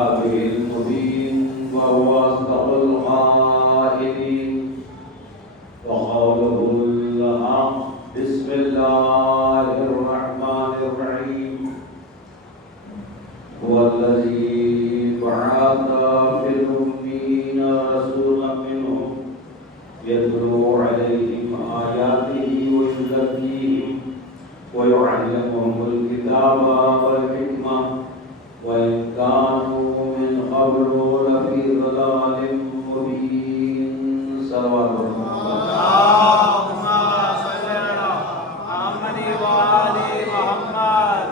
كتابه المبين وهو أصدق القائلين وقوله الحق بسم الله الرحمن الرحيم هو الذي بعث في الأميين رسولا منهم يتلو عليهم آياته ويزكيهم ويعلمهم الكتاب والحكمة وإن كانوا من قبل لفي ضلال مبين. صلوات اللهم صل على محمد وآل محمد.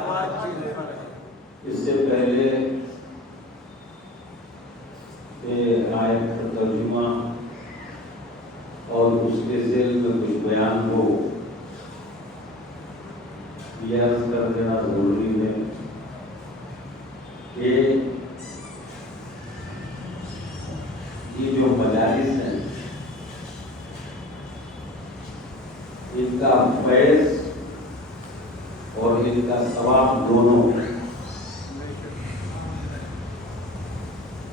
اس سے پہلے آیت کا ترجمہ اور اس کے ذیل میں کچھ بیان کو یہ عرض کر دینا ضروری ہے کہ یہ جو مدارس ہیں ان کا فیض اور ان کا ثواب دونوں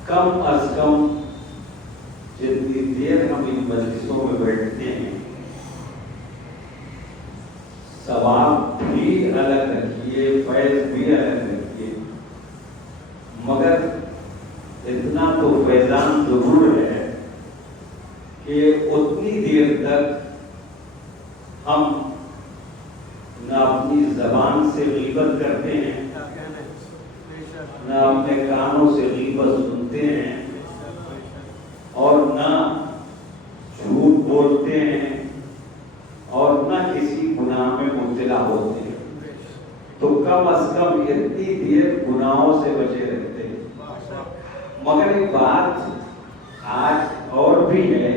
کم از کم جتنی دیر ہم ان مجلسوں میں بیٹھتے ہیں ثواب بھی الگ رکھیے فیض بھی الگ رکھیے، مگر اتنا تو فیضان ضرور ہے کہ اتنی دیر تک ہم نہ اپنی زبان سے غیبت کرتے ہیں نہ اپنے کانوں سے غیبت سنتے ہیں اور نہ جھوٹ بولتے ہیں اور نہ کسی گناہ میں مبتلا ہوتے ہیں، تو کم از کم اتنی دیر گناہوں سے بچے رہتے ہیں۔ مگر ایک بات آج اور بھی ہے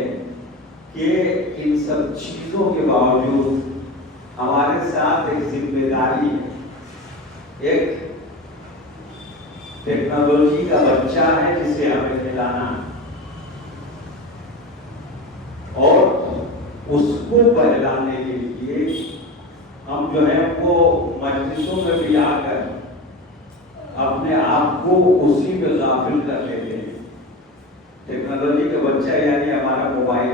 کہ ان سب چیزوں کے باوجود ہمارے ساتھ ایک ذمہ داری ہے، ایک ٹیکنالوجی کا بچہ ہے جسے ہمیں کھلانا ہے اور اس کو بہلانے کے لیے ہم جو ہے وہ مجلسوں میں بھی آ کر اپنے آپ کو اسی میں غافل کر لیتے ہیں۔ ٹیکنالوجی کا بچہ یعنی ہمارا موبائل،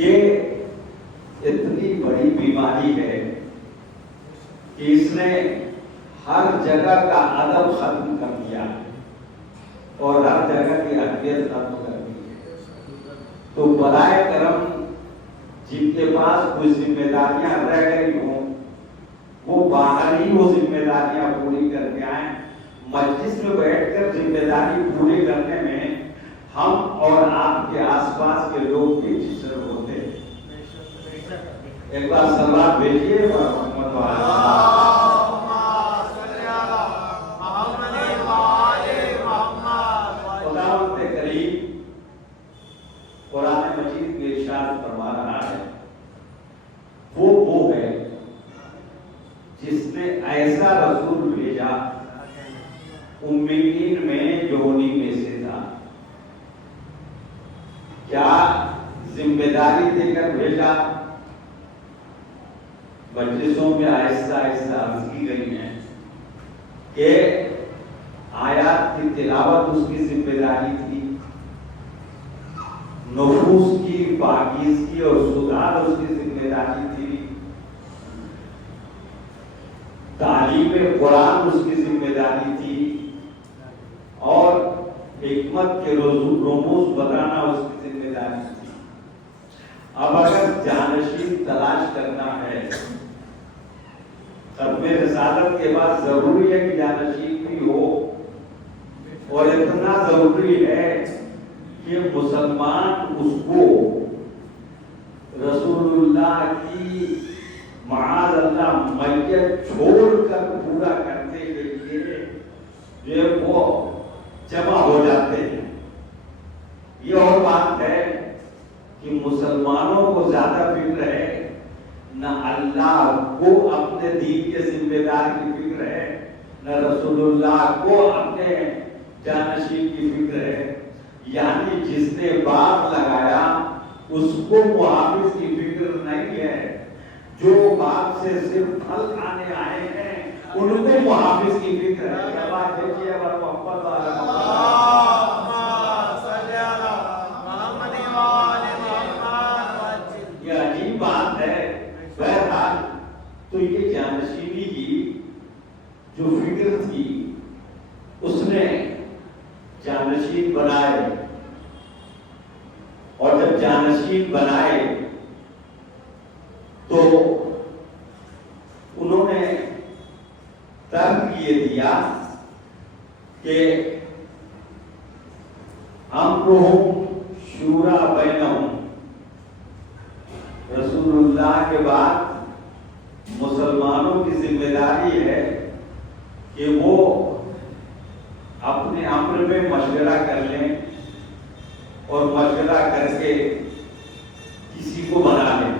یہ اتنی بڑی بیماری ہے کہ اس نے ہر جگہ کا ادب ختم کر دیا اور ہر جگہ کی اہمیت ختم کر دی ہے۔ تو برائے کرم جن کے پاس کوئی ذمہ داریاں رہ گئی ہوں وہ باہر ہی وہ ذمہ داریاں پوری کر کے آئیں۔ مجلس میں بیٹھ کر ذمہ داری پوری کرنے میں ہم اور آپ کے آس پاس کے لوگ بھی جسر ہوتے ہیں۔ ایک بار سلوات بھیجیے محمد خداوند کریم قرآن مجید میں ارشاد فرما رہا ہے، وہ ہے جس نے ایسا رسول بھیجا امیین میں جو انہی میں سے تھا۔ کیا ذمہ داری دے کر بھیجا؟ مجلسوں میں آہستہ آہستہ عرض کی گئی ہیں کہ آیات کی تلاوت اس کی ذمہ داری تھی، نفوس کی پاکیزگی اور سدھار اس کی ذمہ داری تھی، تعلیم قرآن اس کی ذمہ داری تھی اور حکمت کے رموز بتانا اس کی ذمہ داری تھی۔ اب اگر جانشین تلاش کرنا ہے، ختم رسالت کے بعد ضروری ہے کہ جانشین بھی ہو، اور اتنا ضروری ہے کہ مسلمان اس کو رسول اللہ کی معاذ اللہ میت چھوڑ کر پورا کرنے کے لیے جو وہ جمع ہو جاتے ہیں۔ یہ اور بات ہے کہ مسلمانوں کو زیادہ فکر ہے، نہ اللہ کو اپنے دین کے ذمہ دار کی فکر ہے، نہ رسول اللہ کو اپنے جانشین کی فکر ہے۔ یعنی جس نے باغ لگایا اس کو محافظ کی فکر نہیں ہے، جو باغ سے صرف پھل کھانے آئے ہیں ان کو محافظ کی فکر ہے۔ محمد وعلی اللهم صل على محمد وآل محمد وعجل. یہ عجیب بات ہے. بہرحال تو یہ جانشینی کی جو فکر تھی اس نے جانشین بنائے، اور جب جانشین بنائے تو انہوں نے ترک یہ دیا کہ امرہم شورا بینہم، رسول اللہ کے بعد مسلمانوں کی ذمہ داری ہے کہ وہ اپنے امر میں مشورہ کر لیں اور مشورہ کر کے کسی کو بنا لیں.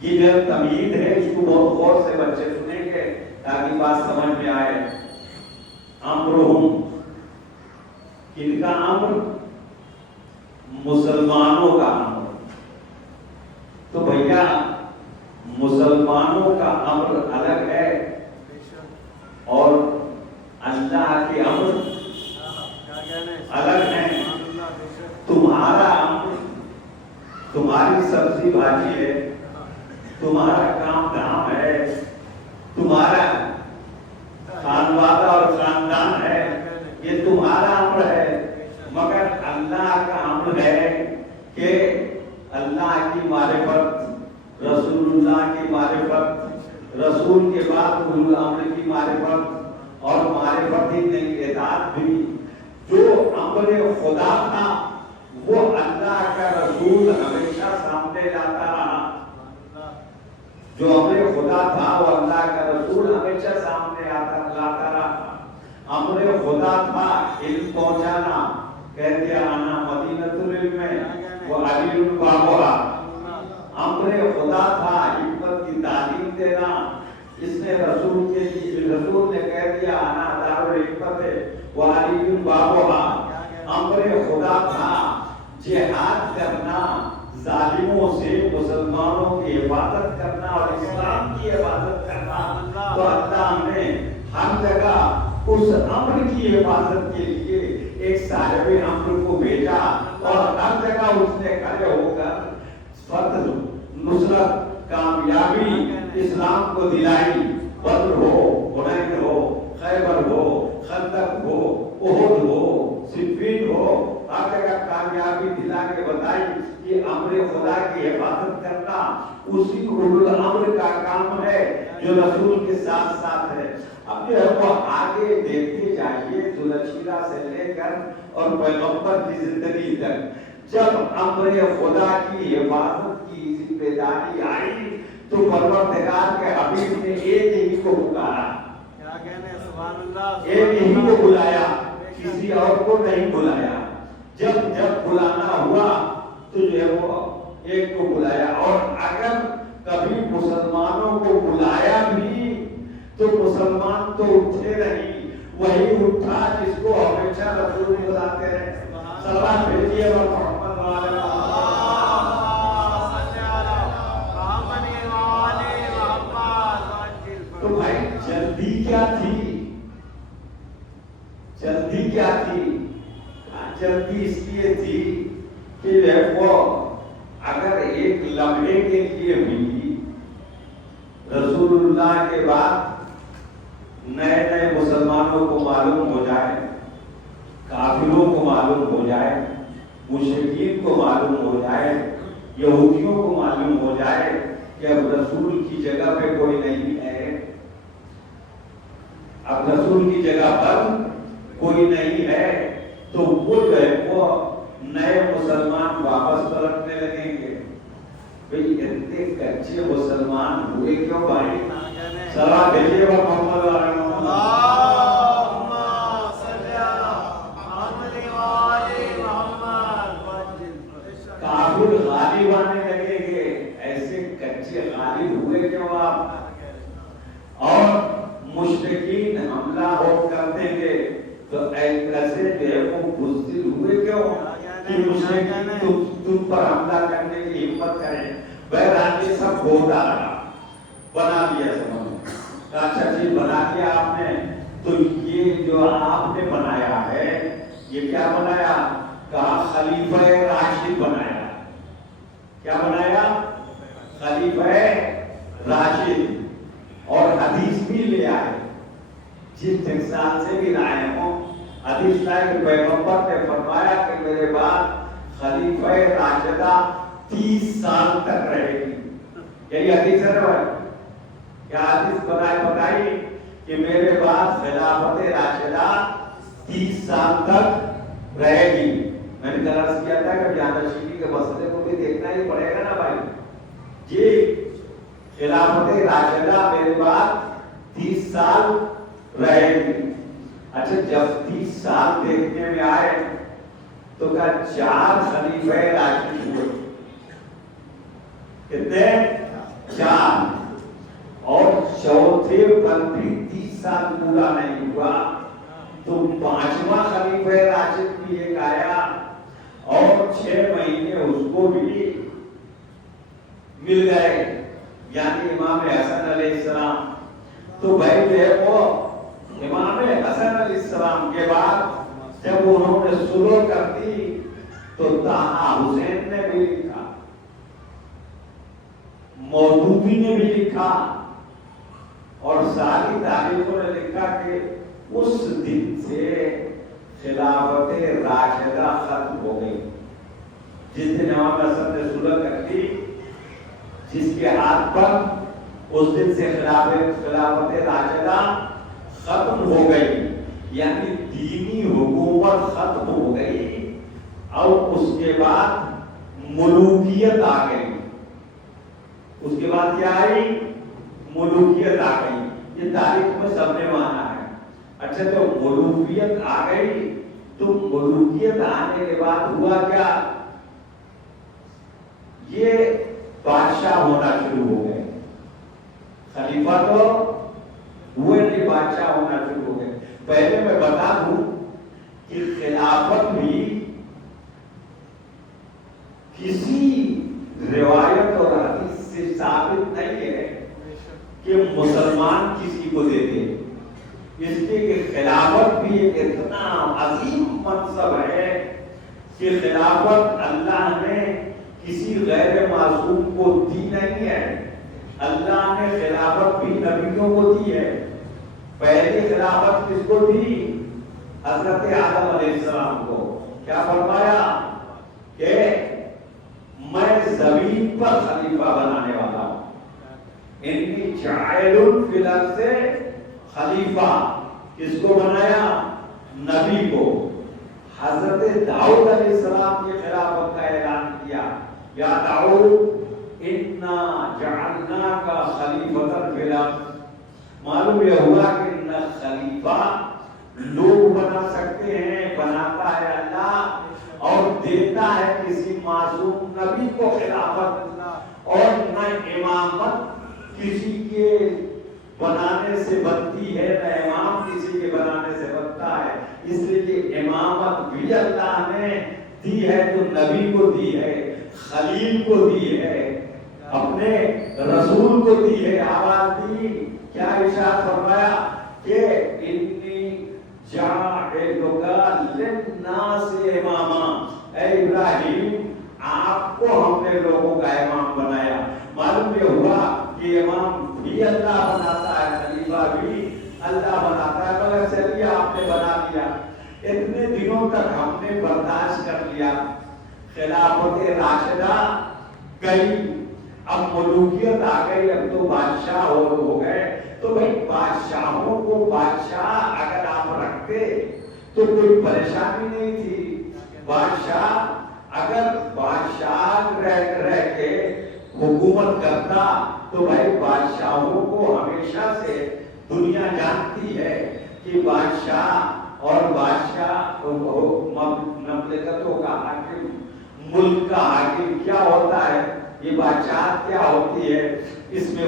یہ جو تمہید ہے اس کو بہت غور سے بچے سنیں گے تاکہ بات سمجھ میں آئے. امرہم، کن کا امر؟ مسلمانوں کا امر. تو بھیا مسلمانوں کا امر الگ ہے اور اللہ کے امر الگ ہیں. تمہارا امر تمہاری سبزی بھاجی ہے، تمہارا کام دھام ہے، تمہارا خانوادہ اور خاندان ہے، یہ تمہارا امر ہے. مگر اللہ کا امر ہے کہ اللہ کی معرفت، رسول اللہ کی معرفت، رسول کے بعد اولو الامر کی معرفت، اور معرفت ہی نہیں اطاعت بھی. جو امر خدا تھا وہ اللہ کا رسول ہمیشہ سامنے لاتا رہا. جو امر خدا تھا وہ اللہ کا رسول ہمیشہ سامنے لاتا رہا. امر خدا تھا علم پہنچانا، کہہ دیا آنا مدینۃ العلم میں وہ علی بابا. امر خدا تھا حکمت کی تعلیم دینا، اس نے رسول نے کہہ دیا آنا دار الحکمت وہ علی بابا. امر خدا تھا جہاد کرنا، ظالموں سے مسلمانوں کی حفاظت کرنا اور اسلام کی حفاظت کرنا. تو اللہ نے ہر جگہ اس امر کی حفاظت کے لیے ایک صاحب امر کو بھیجا، اور ہر جگہ اس نے کھڑے ہو کر فتح، نصرت، کامیابی اسلام کو دلائی. بدر ہو، حنین ہو، خیبر ہو، خندق ہو، احد ہو، صفین ہو، ہر جگہ کامیابی دلا کے بتائی کہ امر خدا کی حفاظت کرنا اسی اولو الامر کا کام ہے جو رسول کے ساتھ ساتھ ہے. اب جو ہے وہ آگے دیکھتے جائیے ذوالشیرہ سے لے کر اور پیغمبر کی زندگی تک. جب امر خدا کی حفاظت کی ذمہ داری آئی تو پروردگار کے حبیب نے ایک ہی کو پکارا، ایک ہی کو بلایا، کسی اور کو نہیں بلایا. جب بلانا ہوا تو جو ہے وہ ایک کو بلایا. اور اگر کبھی مسلمانوں کو بلایا بھی تو مسلمان تو اٹھے نہیں، وہی اٹھا جس کو ہمیشہ رسول بلاتے رہے. صلوات بھیجیے محمد وعلی محمد. تو بھائی جلدی کیا تھی؟ جلدی کیا تھی؟ جلدی اس لیے تھی کہ وہ اگر ایک لمحے کے لیے بھی رسول اللہ کے بعد نئے مسلمانوں کو معلوم ہو جائے، کافروں کو معلوم ہو جائے، مشرکین کو معلوم ہو جائے، یہودیوں کو معلوم ہو جائے کہ اب رسول کی جگہ پہ کوئی نہیں ہے، اب رسول کی جگہ پر کوئی نہیں ہے، تو وہ جو ہے وہ نئے مسلمان واپس پلٹنے لگیں گے. بھئی اتنے کچے مسلمان ہوئے کیوں بھائی؟ صلوات بھیجیے محمد وعلی محمد. اللهم صل على محمد وآل محمد. کافر غالب آنے لگیں گے، ایسے کچے غالب ہوئے کیوں آپ؟ اور مشرکین حملہ ہو کر دیں گے تو ایسے جو ہے وہ بزدل ہوئے کیوں کہ مشرکین تم پر حملہ کرنے کی ہمت کریں. بہرحال یہ سب گودا رہا، بنا دیا سمجھ. اچھا جی بنا دیا آپ نے، تو یہ جو آپ نے بنایا ہے یہ کیا بنایا؟ کہا خلیفہ راشد بنایا. کیا بنایا؟ خلیفہ راشد. اور حدیث بھی لے آئے، جس ٹکسال سے بھی لائے ہوں حدیث لائے کہ پیغمبر نے فرمایا کہ میرے بعد خلیفہ راشدہ 30 سال تک رہے گی. یہی حدیث ہے نا بھائی؟ کیا حدیث بتائی کہ میرے بعد خلافت راشدہ 30 سال تک رہے گی. میں نے عرض کیا تھا کہ جانشینی کے مسئلے کو بھی دیکھنا ہی پڑے گا نا بھائی جی. خلافت راشدہ میرے بعد 30 سال رہے گی. اچھا جب 30 سال دیکھنے میں آئے تو کہا 4 خلیفہ راشد ہوئے. کتنے؟ 4. اور چوتھے پر بھی 30 سال پورا نہیں ہوا تو 5واں خلیفہ راشد بھی ایک آیا اور 6 مہینے اس کو بھی مل گئے، یعنی امام حسن علیہ السلام. تو بھائی جو ہے وہ امام حسن علیہ السلام کے بعد جب انہوں نے سلو کر دی تو طٰہٰ حسین نے بھی لکھا، مودودی نے بھی لکھا اور ساری تاریخوں نے لکھا کہ اس دن سے خلافت راشدہ ختم ہو گئی. جس دن امام حسن نے سلو کر دی جس کے ہاتھ پر، اس دن سے خلافت راشدہ ختم ہو گئی، یعنی دینی حکومت ختم ہو گئی. اور اس کے بعد ملوکیت آ گئی. اس کے بعد کیا آئی؟ ملوکیت آ گئی. یہ تاریخ میں سب نے مانا ہے. اچھا تو ملوکیت آ گئی تو ملوکیت آنے کے بعد ہوا کیا؟ یہ بادشاہ ہونا شروع ہو گئے. خلیفہ تو ہوئے نہیں، بادشاہ ہونا شروع ہو گئے. پہلے میں بتا دوں کہ خلافت بھی کسی روایت اور حدیث سے ثابت نہیں ہے کہ مسلمان کسی کو دیتے، اس لیے کہ خلافت بھی ایک اتنا عظیم منصب ہے کہ خلافت اللہ نے کسی غیر معصوم کو دی نہیں ہے. اللہ نے خلافت بھی نبیوں کو دی ہے. پہلی خلافت کس کو دی؟ حضرت آدم علیہ السلام کو. کیا فرمایا کہ میں زمین پر خلیفہ بنانے والا ہوں. انی جاعل فی الارض خلیفہ. کس کو بنایا؟ نبی کو. حضرت داؤد علیہ السلام کی خلافت کا اعلان کیا، یا داؤد انا جعلناک خلیفۃ فی الارض. معلوم یہ ہوا کہ نہ خلیفہ لوگ بنا سکتے ہیں، بناتا ہے اللہ اور دیتا ہے کسی معصوم نبی کو خلافت، اور نہ امامت کسی کے بنانے سے بنتی ہے، نہ امام کسی کے بنانے سے بنتا ہے. اس لیے کہ امامت بھی اللہ نے دی ہے تو نبی کو دی ہے، خلیل کو دی ہے، اپنے رسول کو دی ہے. آواز دی. کیا ارشاد فرمایا کہ انی جاعلک للناس اماما. اے ابراہیم آپ کو ہم نے لوگوں کا امام بنایا. معلوم یہ ہوا کہ امام بھی اللہ بناتا ہے، خلیفہ بھی اللہ بناتا ہے. مگر چلیے آپ نے بنا دیا. اتنے دنوں تک ہم نے برداشت کر لیا. خلافت راشدہ گئی، اب ملوکیت آ گئی، اب تو بادشاہ ہو گئے. تو بھائی بادشاہوں کو بادشاہ اگر آپ رکھتے تو کوئی پریشانی نہیں تھی. بادشاہ اگر بادشاہ رہ کے حکومت کرتا تو بھائی بادشاہوں کو ہمیشہ سے دنیا جانتی ہے کہ بادشاہ اور بادشاہ مملکتوں کا حاکم، ملک کا حاکم کیا ہوتا ہے. یہ بادشاہ کیا ہوتی ہے؟ اس میں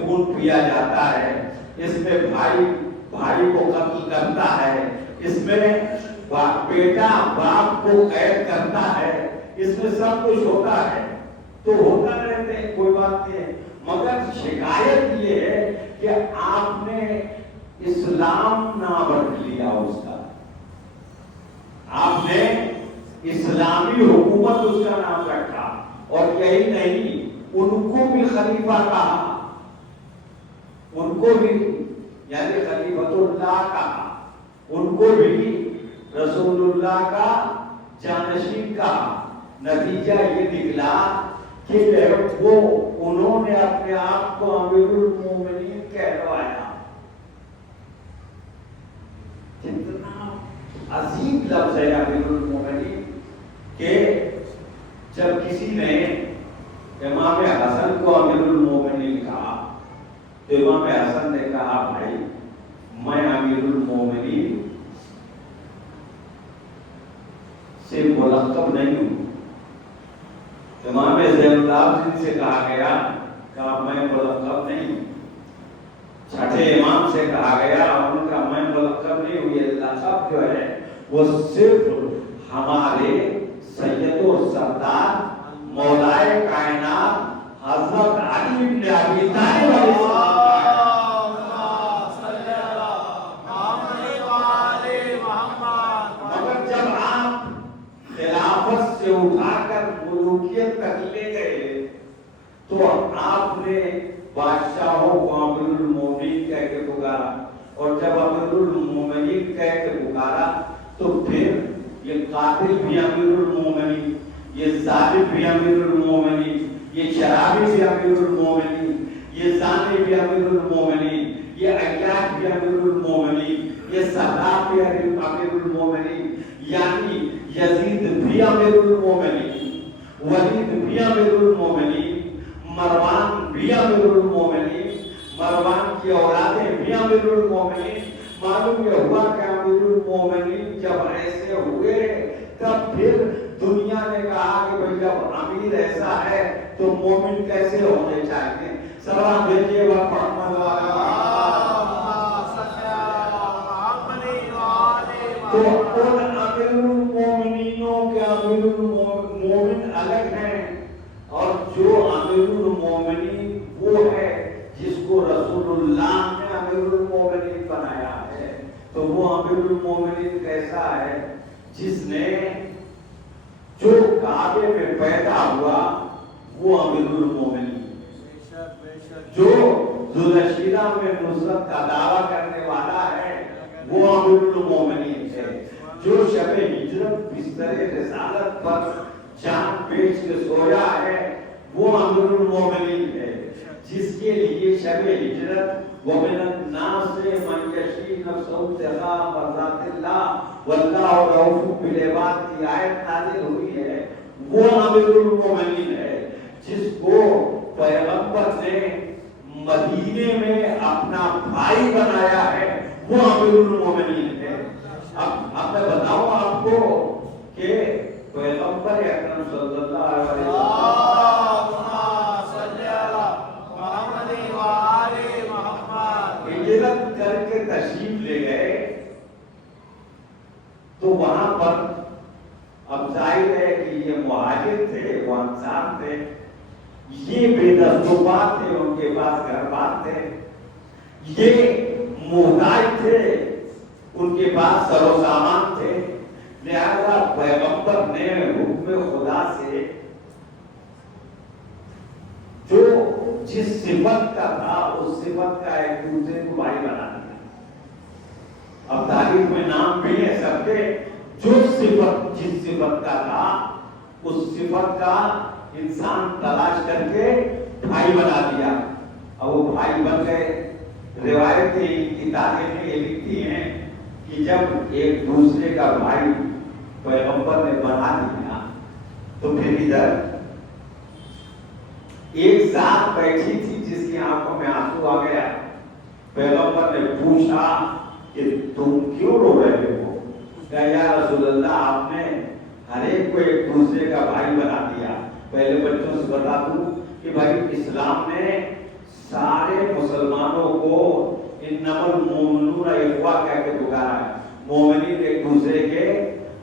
خون پیا جاتا ہے، اس میں بھائی کو قتل کرتا ہے، اس میں بیٹا باپ کو قید کرتا ہے، اس میں سب کچھ ہوتا ہے. تو ہوتا رہتے ہیں، کوئی بات نہیں ہے. مگر شکایت یہ ہے کہ آپ نے اسلام نام رکھ لیا اس کا، آپ نے اسلامی حکومت اس کا نام رکھا، اور یہی نہیں ان کو بھی خلیفہ کہا، ان کو بھی یعنی خلیفۃ اللہ کہا، ان کو بھی رسول اللہ کا جانشین کہا۔ نتیجہ یہ نکلا کہ وہ انہوں نے اپنے آپ کو امیر المومنین کہلوایا۔ کتنا عظیم لفظ ہے امیر المومنین کہ جب کسی نے امام حسن کو امیر المومنین کہا تو امام حسن نے کہا بھائی میں امیر المومنین سے ملقب نہیں ہوں۔ امام زین العابدین سے کہا گیا کہ میں ملقب نہیں ہوں، چھٹے امام سے کہا گیا ان کا میں ملقب نہیں ہوں، یہ لقب جو ہے وہ صرف ہمارے سید و سردار مولائے کائنات حضرت علی بن ابی طالب علیہ السلام سے اٹھا کر ملوکیت تک لے گئے تو آپ نے بادشاہوں کو امیر المومنین کہہ کے پکارا، اور جب امیر المومنین کہہ کے پکارا تو پھر یہ قاتل بھی امیر المومنین، یہ ظالم بھی امیر المومنین، یہ شرابی بھی امیر المومنین، یہ زانی بھی امیر المومنین، یہ عیاش بھی امیر المومنین، یہ سردار بھی امیر المومنین، یعنی یزید بھی امیر المومنین، ولید بھی امیر المومنین، مروان بھی امیر المومنین، مروان کی اولادیں بھی امیر المومنین۔ معلوم یہ ہوا کہ امیر المومنین جب ایسے ہوئے تب پھر دنیا نے کہا کہ بھئی جب امیر ایسا ہے تو مومن کیسے ہونے چاہیے۔ سلام بھیجیے وقت محمد تو ان امیر المومنینوں کے امیر المومن الگ ہیں، اور جو امیر المومنین وہ ہے جس کو رسول اللہ نے امیر المومنین بنایا ہے۔ تو وہ امیر المومنین کیسا ہے؟ جس نے جو کعبے میں پیدا ہوا وہ امیر المومنین، جو ذوالشیرہ میں نصرت کا دعویٰ کرنے والا ہے وہ امیر المومنین ہے، جو شب ہجرت بستر رسالت پر جان بیچ کے سویا ہے وہ امیر المومنین ہے، جس کے لیے شب ہجرت وَمِنَ النَّاسِ مَن يَشْرِي نَفْسَهُ ابْتِغَاءَ مَرْضَاتِ اللَّهِ وَاللَّهُ رَءُوفٌ بِالْعِبَادِ کی آیت نازل ہوئی ہے، وہ امیر المومنین ہے، جس کو پیغمبر نے مدینے میں اپنا بھائی بنایا ہے، وہ امیر المومنین ہے۔ اب میں بتاؤں آپ کو کہ پیغمبر اکرم صلی اللہ علیہ وسلم ہجرت کر کے تشریف لے گئے تو وہاں پر اب ظاہر ہے کہ یہ مہاجر تھے، وہ انصار تھے، یہ بے دست و پا تھے، ان کے پاس گھر بار تھے، یہ محتاج تھے، ان کے پاس سر و سامان تھے، لہذا پیغمبر نے حکم خدا سے جو جس صفت کا تھا اس صفت کا ایک دوسرے کو بھائی بنا دیا۔ اب تاریخ میں نام بھی ہے سب کے، جو صفت جس صفت کا تھا اس صفت کا انسان تلاش کر کے بھائی بنا دیا، اور وہ بھائی بن گئے۔ روایتیں کی تاریخیں یہ لکھتی ہیں کہ جب ایک دوسرے کا بھائی پیغمبر نے بنا دیا تو پھر ادھر ایک ذات بیٹھی تھی جس کی آنکھوں میں آنسو آ گیا۔ پیغمبر نے پوچھا کہ تم کیوں رو رہے ہو؟ کہا یا رسول اللہ آپ نے ہر ایک کو ایک دوسرے کا بھائی بنا دیا۔ پہلے بچوں سے بتا دوں کہ بھائی اسلام نے سارے مسلمانوں کو انما المؤمنون اخوہ کہہ کے پکارا ہے، مومنین ایک دوسرے کے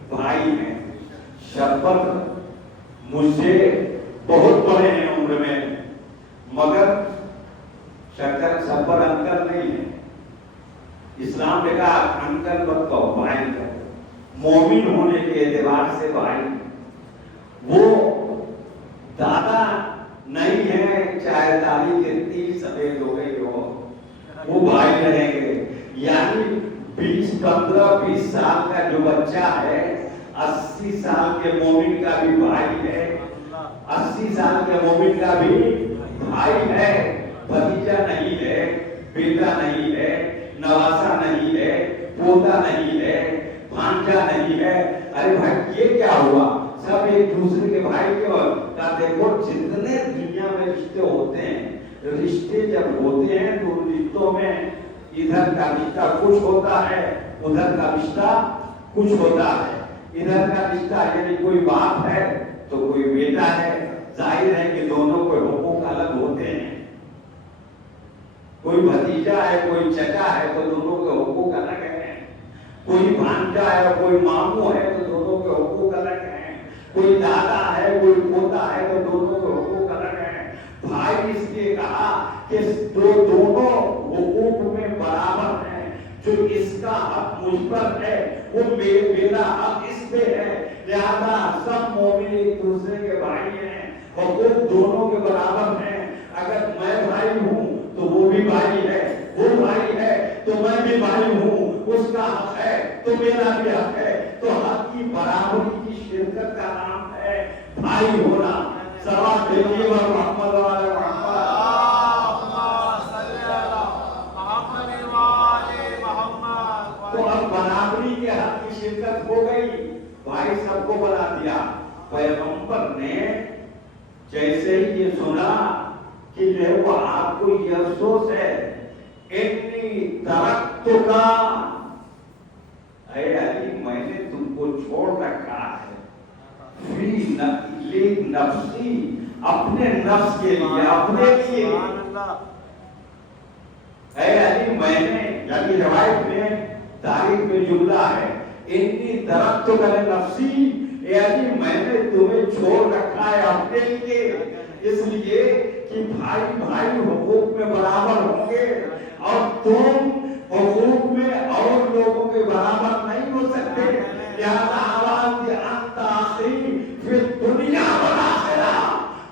بھائی ہیں۔ شفقت مجھ سے بہت بڑے ہیں عمر میں، مگر شکر صبر انکل نہیں ہے، اسلام نے کہا انکل مت کہو بھائی کہو، مومن ہونے کے اعتبار سے بھائی، وہ دادا نہیں ہے چاہے دادی کتنی سفید ہو گئی ہو، وہ بھائی رہیں گے. یعنی 15-20 سال کا جو بچہ ہے 80 سال کے مومن کا بھی بھائی ہے، 80 سال کے مومن کا بھی بھائی ہے، بھتیجا نہیں ہے، بیٹا نہیں ہے، نواسا نہیں ہے، پوتا نہیں ہے، بھانجا نہیں ہے. ارے بھائی یہ کیا ہوا؟ سب ایک دوسرے کے بھائی کے. دیکھو جتنے دنیا میں رشتے ہوتے ہیں، رشتے جب ہوتے ہیں تو ان رشتوں میں ادھر کا رشتہ کچھ ہوتا ہے، ادھر کا رشتہ کچھ ہوتا ہے. ادھر کا رشتہ یعنی کوئی باپ ہے تو کوئی بیٹا ہے، ظاہر ہے کہ دونوں کے حقوق الگ ہوتے ہیں. کوئی بھتیجا ہے کوئی چچا ہے تو دونوں کے حقوق الگ ہیں. کوئی بھانجا ہے کوئی ماموں ہے تو دونوں کے حقوق الگ ہیں. کوئی دادا ہے کوئی پوتا ہے تو دونوں کے حقوق الگ ہیں. بھائی اس لیے کہا کہ دونوں حقوق میں برابر ہیں. جو اس کا حق مجھ پر ہے وہ میرا حق اس پہ ہے. لہذا سب مومن ایک دوسرے کے بھائی ہیں، حقوق دونوں کے برابر ہیں. اگر میں بھائی ہوں تو وہ بھی بھائی ہے، وہ بھائی ہے تو میں بھی بھائی ہوں. اس کا حق ہے تو میرا بھی حق ہے. تو حق کی برابری کی شرکت کا نام ہے بھائی ہونا. سوال دیکھیے محمد والے محمد. تو اب برابری کے حق کی شرکت ہو گئی، بھائی سب کو بنا دیا. پیغمبر نے جیسے ہی یہ سنا کہ جو ہے وہ آپ کو یہ افسوس ہے، اتنی درخت کا اے علی میں نے تم کو چھوڑ رکھا ہے فی نفسی، اپنے نفس کے لیے، اپنے لیے. اے علی میں نے، یعنی روایت میں تاریخ میں جملہ ہے اتنی درخت کا نفسی، اے علی میں نے تمہیں چھوڑ رکھا ہے اپنے لیے. اس لیے کہ بھائی بھائی حقوق میں برابر ہوں گے اور تم حقوق میں اور لوگوں کے برابر نہیں ہو سکتے. لہذا آواز یہ انت آخری پھر دنیا والآخرہ،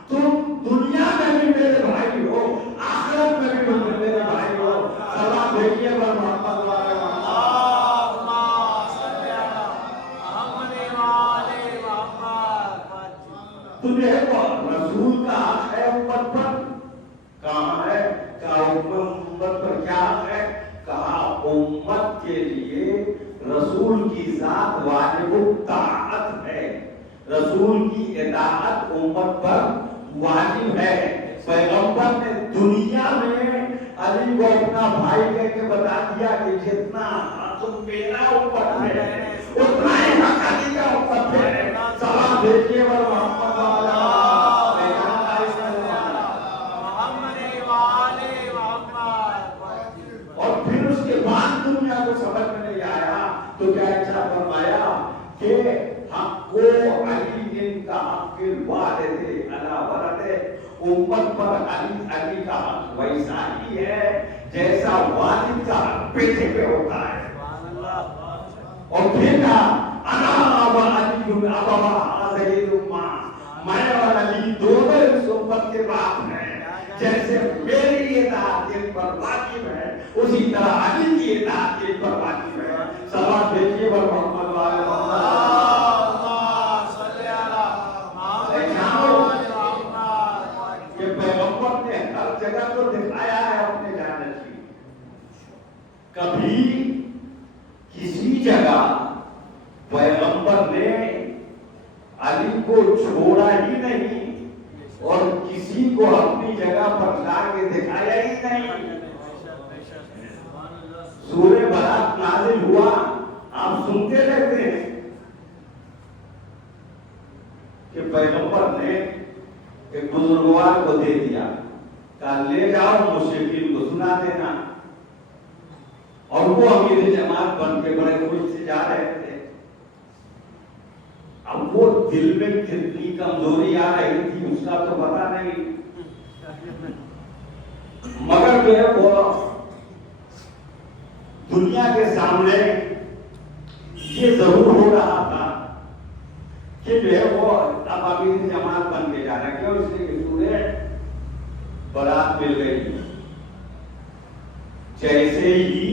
تم دنیا میں بھی میرے بھائی ہو، آخرت میں بھی میرے بھائی ہو. سلام بھیجیے پر محمد والے تجھے رسول کا حق ہے امت پر. کہاں ہے؟ کہا امت پر کیا ہے؟ کہا امت کے لیے رسول کی ذات واجب الطاعت ہے، رسول کی اطاعت امت پر واجب ہے. پیغمبر نے دنیا میں علی کو اپنا بھائی کہہ کے بتا دیا کہ جتنا تم میرا اوپر ہے اتنا ہی حق علی کا اوپر ہے. سلام بھیجیے اور محمد سمجھ میں نہیں آیا تو کیا اچھا فرمایا کہ حق کو علی کا حق کے والد علی ولد، امت پر علی کا حق ویسا ہی ہے جیسا والد کا حق بیٹے پہ ہوتا ہے. اور بیٹا انا و علی ابوا هذه الامه، میں اور علی دونوں اس امت کے باپ ہیں. جیسے میری اطاعت ان پر واجب ہے اسی طرح علی کی اطاعت ان پر واجب ہے. سلام بھیجیے پر محمد والے یہ پیغمبر نے ہر جگہ کو دکھایا ہے اپنے جانشین. کبھی کسی جگہ پیغمبر نے علی کو چھوڑا ہی نہیں اور کسی کو اپنی جگہ پر لا کے دکھایا ہی نہیں. سورہ برات نازل ہوا، آپ سنتے رہتے ہیں کہ پیغمبر نے ایک بزرگوار کو دے دیا، کہا لے جاؤ مشرکین کو سنا دینا. اور وہ امیر جماعت بن کے بڑے خوش سے جا رہے تھے. اب وہ دل میں کتنی کمزوری آ رہی تھی اس کا تو پتا نہیں، مگر جو ہے وہ دنیا کے سامنے یہ ضرور ہو رہا تھا کہ جو ہے وہ اب ابھی جماعت بن کے جا رہا ہے، کیوں؟ اس لیے کہ سورہ برات مل گئی. جیسے ہی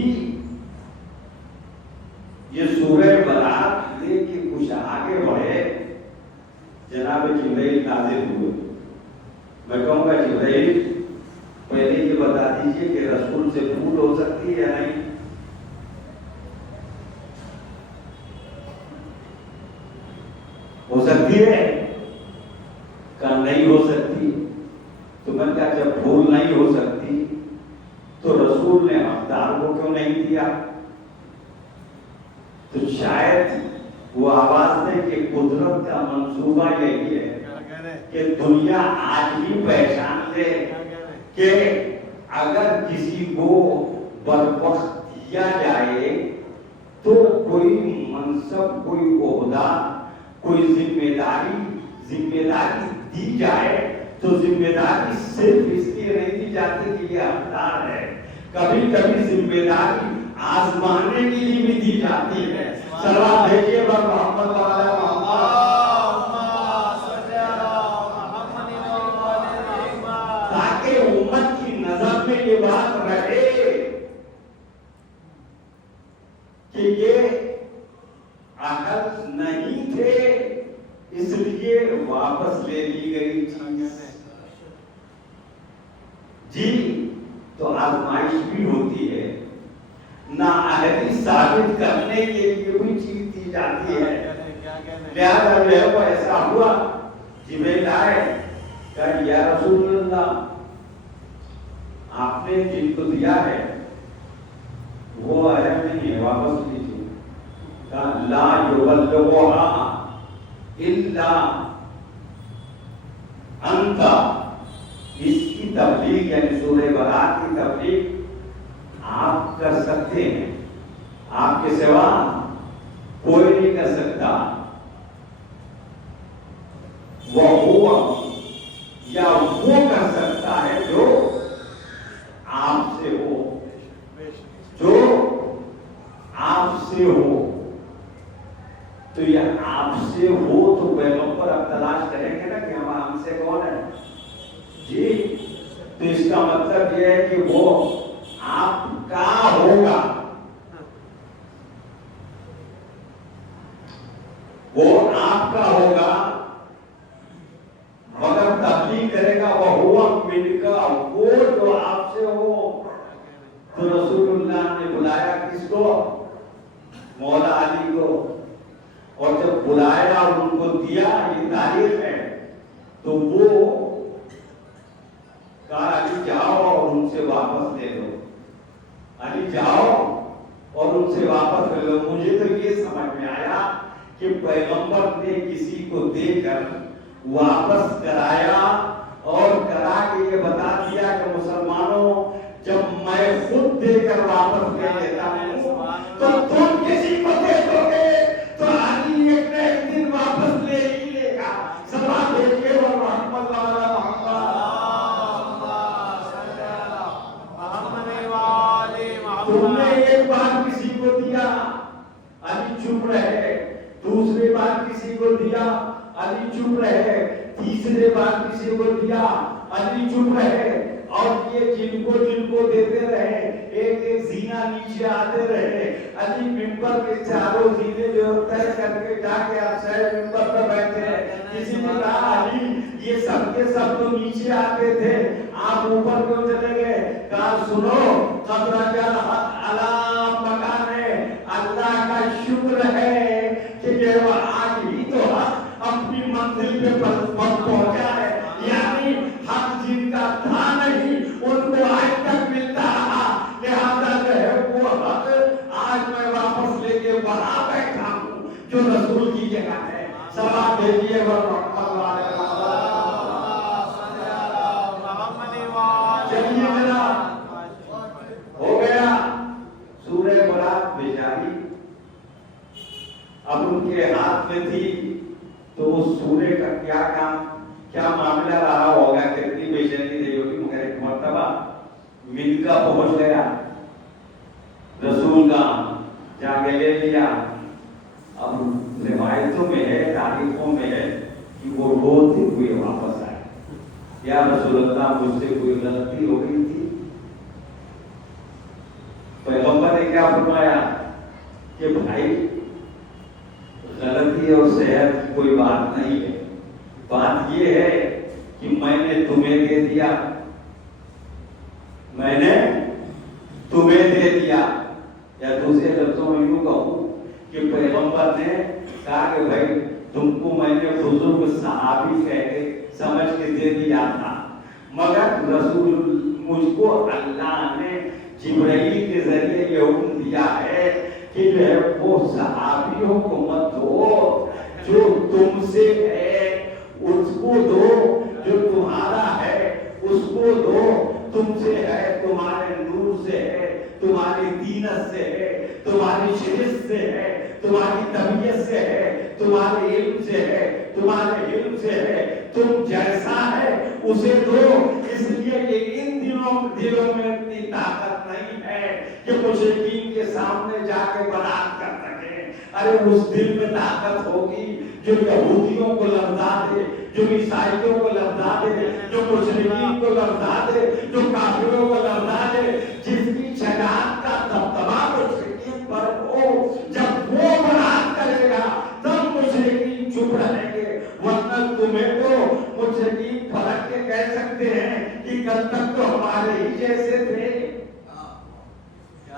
یہ سورہ برات لے کے کچھ آگے بڑھے، جناب جبرائیل نازل ہوئے. میں کہوں گا جبرائیل پہلے یہ بتا دیجئے کہ رسول سے بھول ہو سکتی ہے یا نہیں؟ ہو سکتی ہے کہ نہیں ہو سکتی؟ تو میں کہا جب بھول نہیں ہو سکتی تو رسول نے حقدار کو کیوں نہیں دیا؟ تو شاید وہ آواز دے کہ قدرت کا منصوبہ یہی ہے کہ دنیا آج بھی پہچان لے کہ اگر کسی کو بروقت دیا جائے تو کوئی منصب، کوئی عہدہ، کوئی ذمہ داری دی جائے تو ذمہ داری صرف اس لیے نہیں دی جاتی کہ یہ حقدار ہے، کبھی کبھی ذمہ داری آزمانے کے لیے بھی دی جاتی ہے. سلام بھیجیے بر محمد والا تاکہ امت کی نظر میں یہ بات رہے کہ یہ اہل نہیں تھے، اس لیے واپس لے لی گئی چیز. جی تو آزمائش بھی ہوتی ہے، نااہلی ثابت کرنے کے لیے بھی چیز دی جاتی ہے. لہذا جو ہے وہ ایسا ہوا، جبرائیل آئے کہ یا رسول اللہ آپ نے جن کو دیا ہے وہ آیا نہیں ہے، واپس لیجیے. کہا لا یبلغھا الا انت، اس کی تبلیغ یعنی سورہ برات کی تبلیغ آپ کر سکتے ہیں، آپ کے سوا کوئی نہیں کر سکتا. وہ یا وہ کر سکتا ہے جو آپ سے ہو، جو آپ سے ہو. تو یہ آپ سے ہو تو پیغمبر اب تلاش کریں گے نا کہ ہم سے کون ہے. جی تو اس کا مطلب یہ ہے کہ وہ آپ کا ہوگا، وہ آپ کا ہوگا، مگر تبلیغ کرے گا وہ ہوا من کا، وہ جو آپ سے ہو. تو رسول اللہ نے بلایا کس کو؟ مولا علی کو. اور جب بلایا اور ان کو دیا، یہ تاریخ ہے، تو وہ کہا علی جاؤ اور ان سے واپس لے لو. علی جاؤ اور ان سے واپس لے لو. مجھے تو یہ سمجھ میں آیا کہ پیغمبر نے کسی کو دے کر واپس کرایا اور کرا کے یہ بتا دیا کہ مسلمانوں جب میں خود دے کر واپس لے لیتا ہوں تو تم کسی کو دے دو گے تو علی ایک نہ ایک دن واپس لے ہی لے گا. سلام بھیجیے اور محمد والا تم نے ایک بار کسی کو دیا، علی چپ رہے. دوسری بار کسی کو دیا، علی چپ رہے. تیسرے بار کسی کو دیا، علی چپ رہے. اور یہ جن کو دیتے رہے، ایک ایک زینہ نیچے آتے رہے. علی ممبر کے چاروں زینے جو طے کر کے جا کے عرصہ ممبر پر بیٹھے. کسی نے کہا علی یہ سب کے سب تو نیچے آتے تھے، آپ اوپر کیوں چلے گئے؟ کہا سنو، قدر جل علی مکان ہے. اللہ کا شکر ہے کہ وہ آج ہی تو حق اپنی منزل پہ پہنچا ہے. یعنی حق جن کا تھا نہیں ان کو آج تک ملتا رہا. لہذا جو ہے وہ حق آج میں واپس لے کے وہاں بیٹھا ہوں جو رسول کی جگہ ہے. سلام بھیجیے محمد والے. چلیے جناب، ہو گیا سورہ برات بیچاری اب ان کے ہاتھ میں تھی. تو اس سورے کا کیا کام، کیا معاملہ رہا ہوگا، کتنی بے چینی رہی ہوگی. مگر ایک مرتبہ ملکہ پہنچ گیا رسول کا جا کے لے لیا. اب روایتوں میں ہے، تاریخوں میں ہے کہ وہ روتے ہوئے واپس آئے. یا رسول اللہ مجھ سے کوئی غلطی ہو گئی تھی؟ پیغمبر نے کیا فرمایا کہ بھائی غلطی اور صحت کی کوئی بات نہیں ہے، بات یہ ہے کہ میں نے تمہیں دے دیا، میں نے تمہیں دے دیا. یا دوسرے لفظوں میں یوں کہوں کہ پیغمبر نے کہا کہ بھائی تم کو میں نے بزرگ صحابی کہہ کے سمجھ کے دے دیا تھا، مگر رسول مجھ کو اللہ نے جبرائیل کے ذریعے یہ حکم دیا ہے کہ جو ہے وہ صحابیوں کو مت دو، جو تم سے ہے اس کو دو، جو تمہارا ہے اس کو دو. تم سے ہے، تمہارے نور سے ہے، تمہاری دینت سے ہے، تمہاری شرف سے ہے، تمہاری طبیعت سے ہے، تمہارے علم سے ہے، تمہارے علم سے ہے. تم جیسا ہے اسے دو، اس لیے کہ ان دلوں میں اتنی طاقت نہیں ہے کہ مشرکین کے سامنے جا کے برات کر سکے. ارے اس دل میں طاقت ہوگی جو یہودیوں کو لرزا دے، جو عیسائیوں کو لرزا دے، جو مشرکین کو لرزا دے، جو کافروں کو لرزا دے، جس کی شجاعت کا دبدبہ مشرکین پر ہو. جب وہ برات کرے گا تب مشرکین چپ رہیں گے، ورنہ تمہیں تو مشرکین پلٹ کے کہہ سکتے ہیں کہ کل تک تو ہمارے ہی جیسے تھے،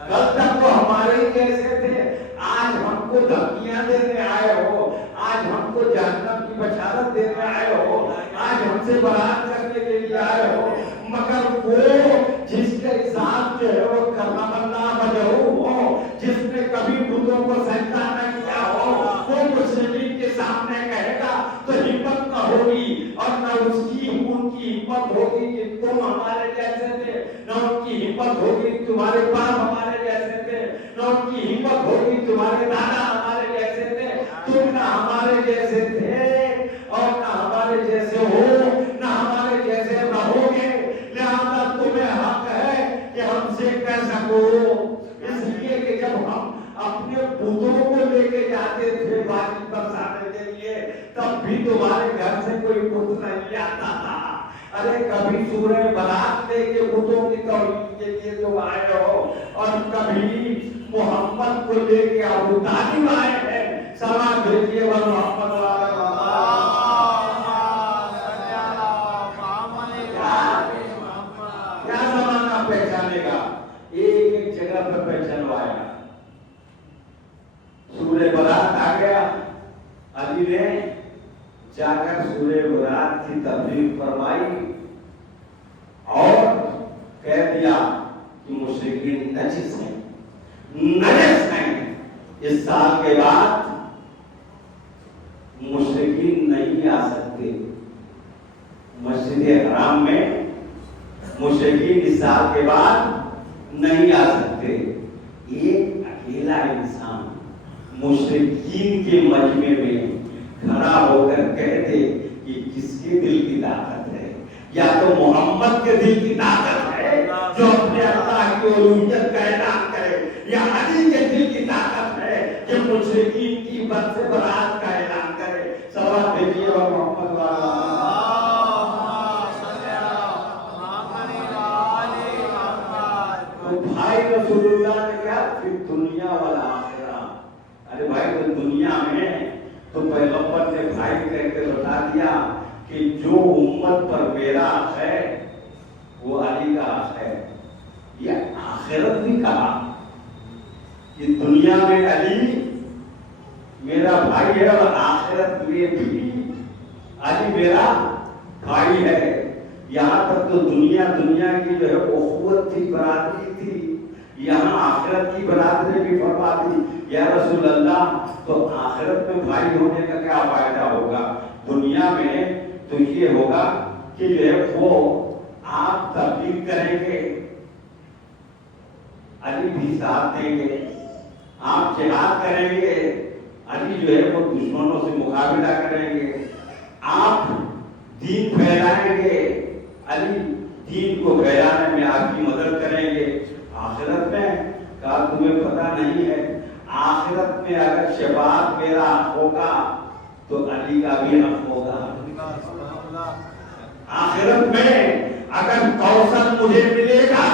کل تک تو ہمارے ہی جیسے تھے، آج ہم کو دھمکیاں دینے آئے ہو، آج ہم کو جہنم کی بشارت دینے آئے ہو، آج ہم سے برات کرنے کے لیے آئے ہو. مگر وہ جس کے ساتھ جو ہے وہ کرم اللہ وجہہ ہو، جس نے کبھی بتوں کو سجدہ نہ کیا ہو، وہ مشرکین کے سامنے کہے گا تو ہمت نہ ہوگی، اور نہ اس کی ان کی ہمت ہوگی کہ تم ہمارے جیسے تھے، نہ ان کی ہمت ہوگی تمہارے باپ ہمارے جیسے تھے، نہ ان کی ہمت ہوگی تمہارے دادا ہمارے جیسے تھے. تم نہ ہمارے جیسے تھے اور نہ ہمارے جیسے ہو، نہ ہمارے جیسے رہو گے، لہذا تمہیں حق ہے کہ ہم سے کہہ سکو. اس لیے کہ جب ہم اپنے بتوں کو لے کے جاتے تھے بارش برسانے کے لیے، تب بھی تمہارے گھر سے کوئی بت نہیں آتا تھا. ارے کبھی سورہ برات لے کے بتوں کی توحید کے لیے تو آئے ہو، اور کبھی محمد کو لے کے ابو طالب آئے ہیں. سلام بھیجیے وہ محمد والے کیا زمانہ پہچانے گا، ایک ایک جگہ پر پہچانوایا. سورہ برات آ گیا، علی نے جا کر سورہ برات کی تبلیغ فرمائی اور کہہ دیا کہ مشرکین نجس ہیں، نجس ہیں. اس سال کے بعد مشرکین نہیں آ سکتے مسجد حرام میں، مشرکین اس سال کے بعد نہیں آ سکتے. ایک اکیلا انسان مشرکین کے مجمع میں کھڑا ہو کر کہتے کہ کس کے دل کی طاقت ہے، یا تو محمد کے دل کی طاقت ہے جو اپنے اللہ کی الوہیت کا اعلان کرے، یا علی کے دل کی طاقت ہے کہ مشرکین کی بد سے برات کا اعلان کرے. سوال بھیجیے اور محمد والا بھائی رسول اللہ نے کہا پھر دنیا والا آخرہ. ارے بھائی تو دنیا میں تو پیغمبر نے بھائی کہہ کے بتا دیا کہ جو امت پر میرا حق ہے وہ علی کا حق ہے. یہ آخرت بھی کہا کہ دنیا میں علی میرا بھائی ہے، اور آخرت میں بھی علی میرا بھائی ہے. یہاں تک تو دنیا کی جو ہے اخوت تھی، برادری تھی، یہاں آخرت کی برادری بھی فرما دی. یا رسول اللہ تو آخرت میں بھائی ہونے کا کیا فائدہ ہوگا؟ دنیا میں تو یہ ہوگا کہ جو ہے وہ آپ تبلیغ کریں گے، علی بھی ساتھ دیں گے، آپ جہاد کریں گے، علی جو ہے وہ دشمنوں سے مقابلہ کریں گے، آپ دین پھیلائیں گے، علی دین کو پھیلانے میں آپ کی مدد کریں گے. آخرت میں کہا تمہیں نہیں ہے. آخرت میں اگر شفاعت میرا حق ہوگا تو علی کا بھی حق ہوگا. آخرت میں اگر کوثر مجھے ملے گا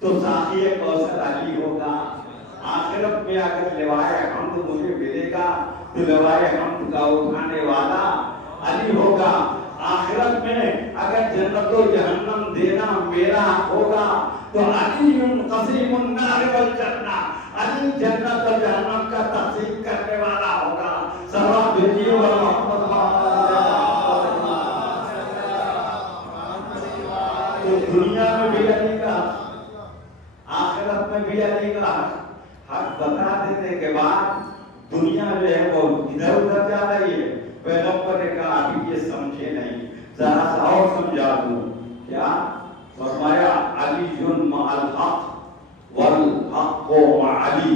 تو ساقی کوثر علی ہوگا. آخرت میں اگر لوائے حمد مجھے ملے گا تو لوائے حمد کا اٹھانے والا علی ہوگا. آخرت میں اگر جنت و جہنم دینا میرا ہوگا تو علی قسیم النار والجنہ، علی جنت و جہنم کا تقسیم کرنے والا ہوگا. ثواب بھیجیے اور محمد تو دنیا میں بھی علی کا آخرت میں بھی علی کا حق بتا دینے کے بعد دنیا جو ہے وہ ادھر ادھر جا رہی ہے. پیغمبر نے کہا ابھی یہ سمجھے نہیں، ذرا سا اور سمجھا دوں. کیا فرمایا؟ علی مع الحق والحق مع علی،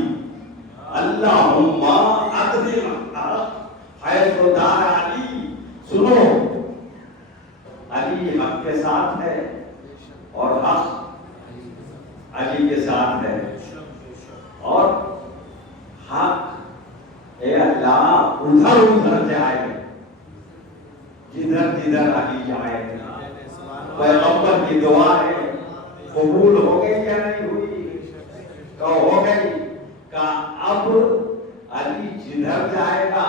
اللہم اقدم الحق حیث دار علی. سنو، علی حق کے ساتھ ہے اور حق علی کے ساتھ ہے. اور حق اے اللہ ادھر ادھر جائے جدھر جدھر علی جائے. پیغمبر کی دعا ہے، قبول ہو گئی یا نہیں ہوئی؟ تو ہو گئی. کہ اب علی جدھر جائے گا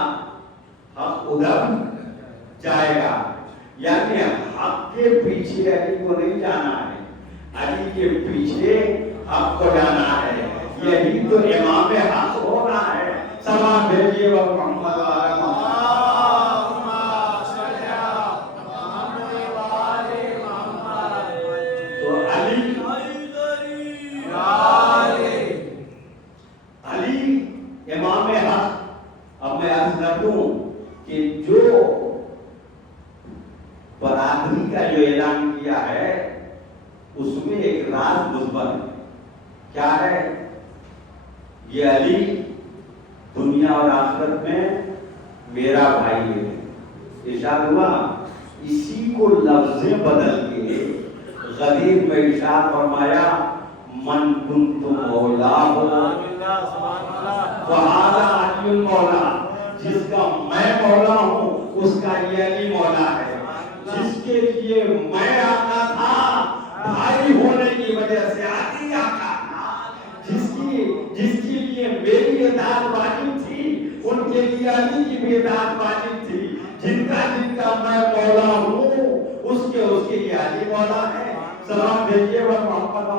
حق ادھر جائے گا. یعنی حق کے پیچھے علی کو نہیں جانا ہے، علی کے پیچھے حق کو جانا ہے. یہی تو امام حق ہونا ہے. سلام بھیجیے محمد تو علی امام حق. اب میں عرض کر دوں کہ جو برادری کا جو اعلان کیا ہے اس میں ایک راز مثبت ہے. کیا ہے؟ یہ علی دنیا اور آخرت میں میرا بھائی ہے. ارشاد ہوا. اسی کو لفظیں بدل کے غدیر میں ارشاد فرمایا من کنت مولا فہذا علی مولا. جس کا میں مولا ہوں اس کا یہ علی مولا ہے. جس کے لیے میں آقا تھا بھائی ہونے کی وجہ سے علی آقا تھا. جس کے لیے میری اطاعت واجب تھی ان کے لیے علی کی بھی اطاعت واجب تھی. جن کا میں مولا ہوں اس کے لیے علی مولا ہے. سلام بھیجیے محمد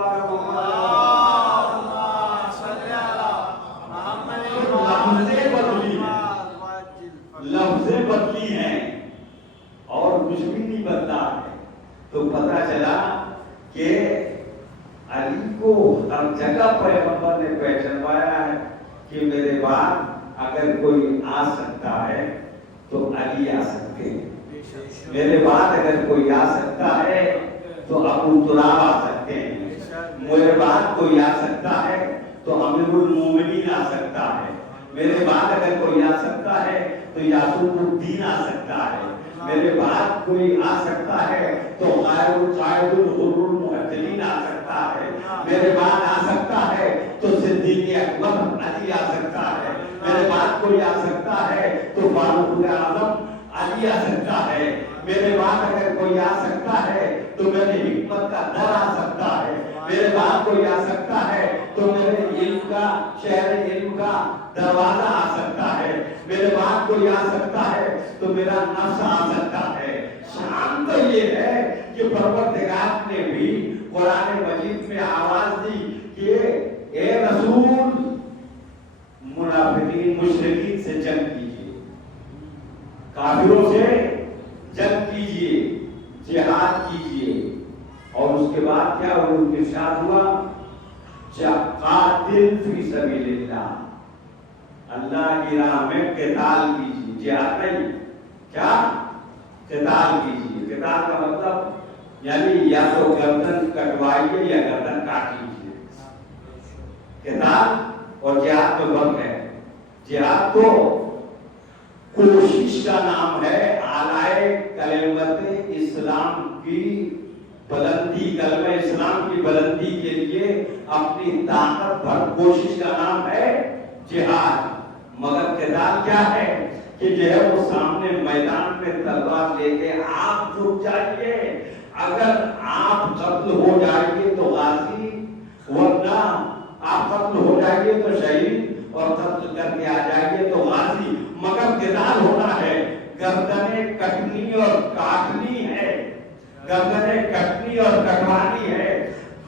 لفظیں بدلی ہیں اور کچھ بھی نہیں بدلا ہے. تو پتہ چلا کہ علی کو ہر جگہ پیغمبر نے پہچانوایا ہے کہ میرے بعد اگر کوئی آ سکتا ہے تو علی آ سکتے ہیں. میرے بعد اگر کوئی آ سکتا ہے تو ابو تراب آ سکتے ہیں. میرے بعد کوئی آ سکتا ہے تو امیر المومنین آ سکتا ہے. میرے بعد اگر کوئی آ سکتا ہے تو یعقوب الدین آ سکتا ہے. میرے بعد کوئی آ سکتا ہے تو قائد الغر المحجلین آ سکتا ہے. میرے بعد آ سکتا ہے تو صدیق اکبر علی آ سکتا ہے. میرے بعد کوئی آ سکتا ہے تو فاروق اعظم علی آ سکتا ہے. میرے بعد اگر کوئی آ سکتا ہے تو میرے حکمت کا در آ سکتا ہے. میرے بعد کوئی آ سکتا ہے تو میرے علم کا شہر علم کا دروازہ آ سکتا ہے. میرے بعد کوئی آ سکتا ہے تو میرا نفس آ سکتا ہے. شان تو یہ ہے کہ پروردگار نے بھی قرآن مجید میں آواز دی کہ اے رسول منافقین مشرکین سے جنگ کیجیے، کافروں سے جنگ کیجیے، جہاد کیجیے. اور اس کے بعد کیا ارشاد ہوا؟ قاتل فی سبیل اللہ، اللہ کی راہ میں قتال کیجیے. جہاد نہیں، کیا؟ قتال کیجیے. قتال کا مطلب یعنی یا تو گردن کٹوائیے یا گردن کاٹ لیجیے. قتال اور جہاد میں فرق ہے. جہاد تو کوشش کا نام ہے اعلی کلمت اسلام کی بلندی، کلمہ اسلام کی بلندی کے لیے اپنی طاقت بھر کوشش کا نام ہے جہاد. مگر قتال کیا ہے کہ جو ہے وہ سامنے میدان میں تلوار لے کے آپ جھک جائیے. اگر آپ قتل ہو جائیے تو غازی، ورنہ آپ قتل ہو جائیے تو شہید، اور قتل کر کے آ جائیے تو غازی. مگر قتال ہونا ہے، گردنیں کٹنی اور کاٹنی ہے، گردنیں کٹنی اور کٹوانی ہے.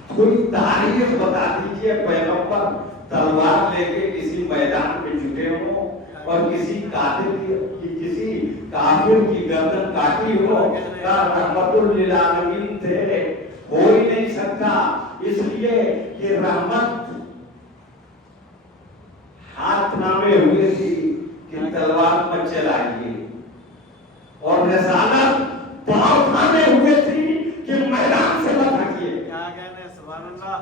کوئی تاریخ بتا دیجئے پیغمبر تلوار لے کے کسی میدان میں جھکے ہوں اور کسی قاتل کی، کسی کافر کی گردن کاٹی ہو. رحمت للعالمین تھے، ہو ہی نہیں سکتا. اس لیے کہ رحمت ہاتھ نامے ہوئے تھی کہ تلوار پر چلائیے، اور رسالت پاؤں تھامے ہوئے تھی کہ میدان سے مت ہٹیے. کیا کہنے سبحان اللہ.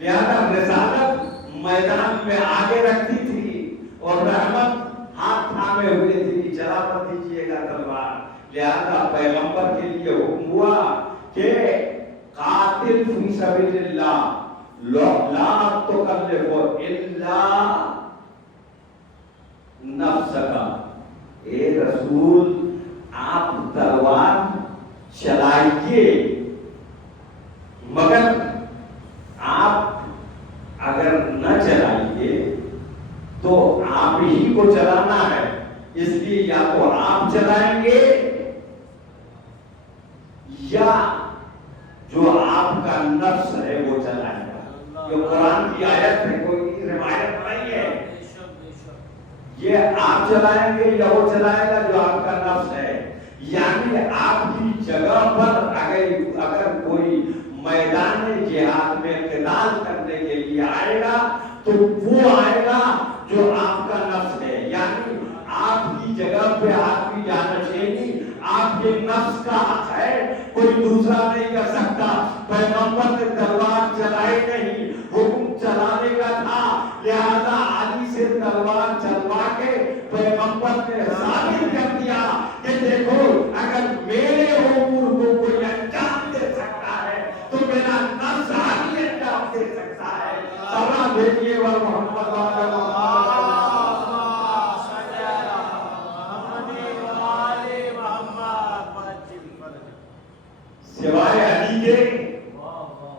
لہذا رسالت میدان میں آگے رکھتی تھی اور رحمت ہاتھ تھامے ہوئے تھی کہ چلا مت دیجیے گا تلوار. لہذا پیغمبر کے لیے حکم ہوا کہ قاتل فی سبیل اللہ لا تکلف الا نفسک. اے رسول آپ تلوار چلائیے، مگر آپ اگر نہ چلائیے تو آپ ہی کو چلانا ہے. اس لیے یا تو آپ چلائیں گے یا جو آپ کا نفس ہے وہ چلائے گا. یہ قرآن کی آیت ہے، کوئی روایت نہیں ہے. یہ آپ چلائیں گے یا وہ چلائے گا جو آپ کا نفس ہے. یعنی آپ کی جگہ پر اگر کوئی میدان جہاد میں قتال کرنے کے لیے آئے گا تو وہ آئے گا جو آپ کا نفس ہے. یعنی آپ کی جگہ پہ آدمی جانشینی آپ کے نفس کا حق ہے، کوئی دوسرا نہیں کر سکتا. پیغمبر نے تلوار چلائی نہیں، حکم چلانے کا تھا. لہذا علی سے تلوار چلوا کے پیغمبر نے ثابت کر دیا کہ دیکھو اگر میرے امور کو کوئی انجام دے سکتا ہے تو میرا نفس علی انجام دے سکتا ہے. سبحان دیکھیے وہ محمد سوائے علی کے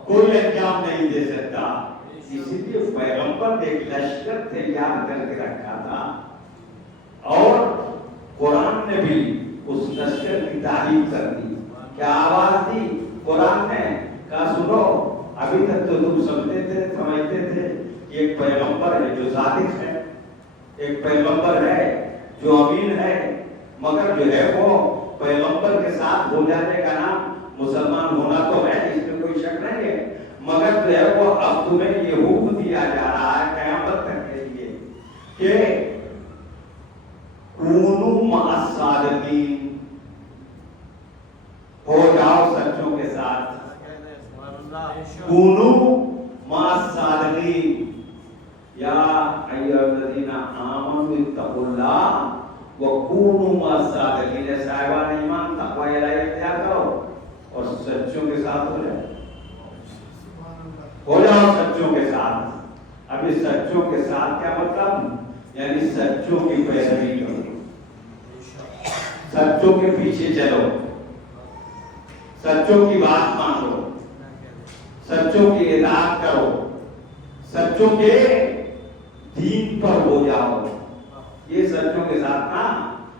کوئی انجام نہیں دے سکتا. اسی لیے پیغمبر نے ایک لشکر تیار کر کے رکھا تھا اور قرآن نے بھی اس لشکر کی تعریف کر دی. کیا آواز دی قرآن نے؟ کہا سنو، ابھی تک تو تم سمجھتے تھے کہ ایک پیغمبر ہے جو صادق ہے، ایک پیغمبر ہے جو امین ہے، مگر جو ہے وہ پیغمبر کے ساتھ ہو جانے کا نام مسلمان ہونا تو ہے، اس میں کوئی شک نہیں ہے. مگر جو ہے وہ اب تمہیں یہ حکم دیا جا رہا ہے قیامت تک کے لیے کہ کونوا مع الصادقین، ہو جاؤ سچوں کے ساتھ. کونوا مع الصادقین یا ایھا الذین آمنوا اتقوا اللہ وکونوا مع الصادقین. صاحبان ایمان تقوی الہی اختیار کرو اور سچوں کے ساتھ ہو جاؤ. ہو جاؤ سچوں کے ساتھ. اب اس سچوں کے ساتھ کیا مطلب؟ یعنی سچوں کی پیروی کرو، سچوں کے پیچھے چلو، سچوں کی بات مانو، سچوں کی اطاعت کرو، سچوں کے دین پر ہو جاؤ. یہ سچوں کے ساتھ نا.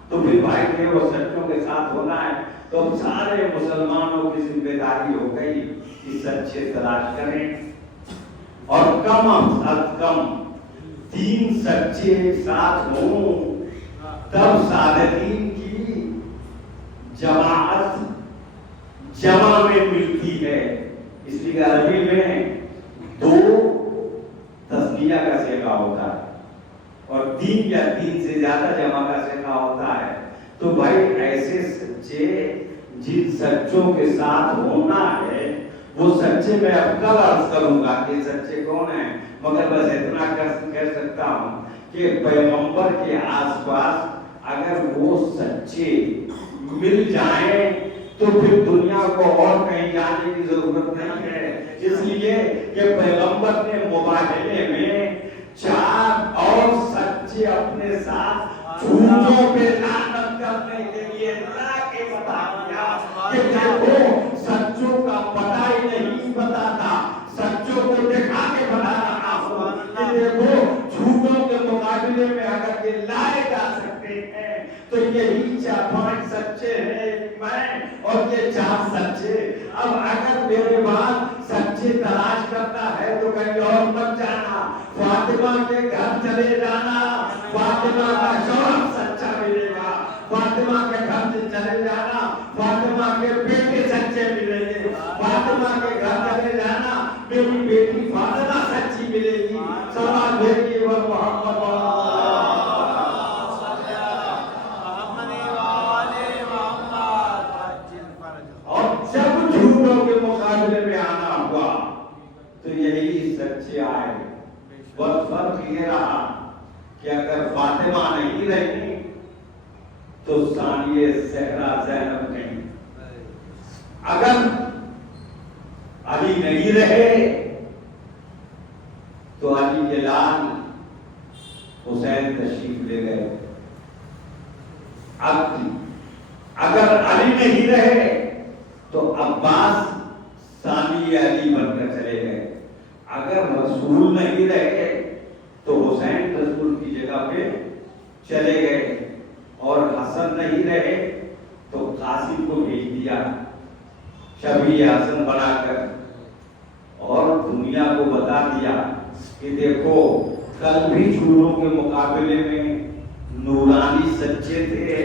تو پھر بھائی کہ وہ سچوں کے ساتھ ہونا ہے تو سارے مسلمانوں کی ذمہ داری ہو گئی کہ سچے تلاش کریں اور کم از کم 3 سچے ساتھ ہوں، تب صادقین کی جماعت جمع میں ملتی ہے. اس لیے عربی میں 2 تسنیہ کا صیغہ ہوتا ہے اور 3 یا 3 سے زیادہ جمع کا صیغہ ہوتا ہے. تو بھائی ایسے سچے جن سچوں کے ساتھ ہونا ہے وہ سچے میں اب کل عرض کروں گا کہ سچے کون ہیں، مگر بس اتنا کہہ سکتا ہوں کہ پیغمبر کے آس پاس اگر وہ سچے مل جائیں تو پھر دنیا کو اور کہیں جانے کی ضرورت نہیں ہے. اس لیے کہ پیغمبر نے مباہلے میں 4 اور سچے اپنے ساتھ جھوٹوں پہ لعنت کرنے کے لیے لا کے بتا دیا کہ دیکھو سچوں کا پتہ ہی نہیں پتا تھا, سچوں کو دکھا کے بتا رہا ہوں کہ دیکھو جھوٹوں کے مقابلے میں اگر یہ لائے جا سکتے ہیں تو یہی 4-5 سچے ہیں, میں اور یہ 4 سچے. اب اگر میرے بعد سچے تلاش کرتا ہے تو کہیں اور مت جانا, فاطمہ کے گھر چلے جانا, فاطمہ کا شوہر سچا ملے گا, فاطمہ کے گھر سے چلے جانا, فاطمہ کے بیٹے سچے ملیں گے, فاطمہ کے گھر چلے جانا, میری بیٹی فاطمہ سچی ملے گی. سوال دیکھیے وہ محمد کے مقابلے میں آنا ہوا تو یہی سچے آئے. بس فرق یہ رہا کہ اگر فاطمہ نہیں رہی تو ثانیہ زہرا زینب نہیں, اگر علی نہیں رہے تو علی کے لال حسین تشریف لے گئے. اگر علی نہیں رہے تو عباس ثانی علی بن کر چلے گئے. اگر رسول نہیں رہے تو حسین رسول کی جگہ پہ چلے گئے, اور حسن نہیں رہے تو قاسم کو بھیج دیا شبیہ حسن بنا کر, اور دنیا کو بتا دیا کہ دیکھو کل بھی جھوٹوں کے مقابلے میں نورانی سچے تھے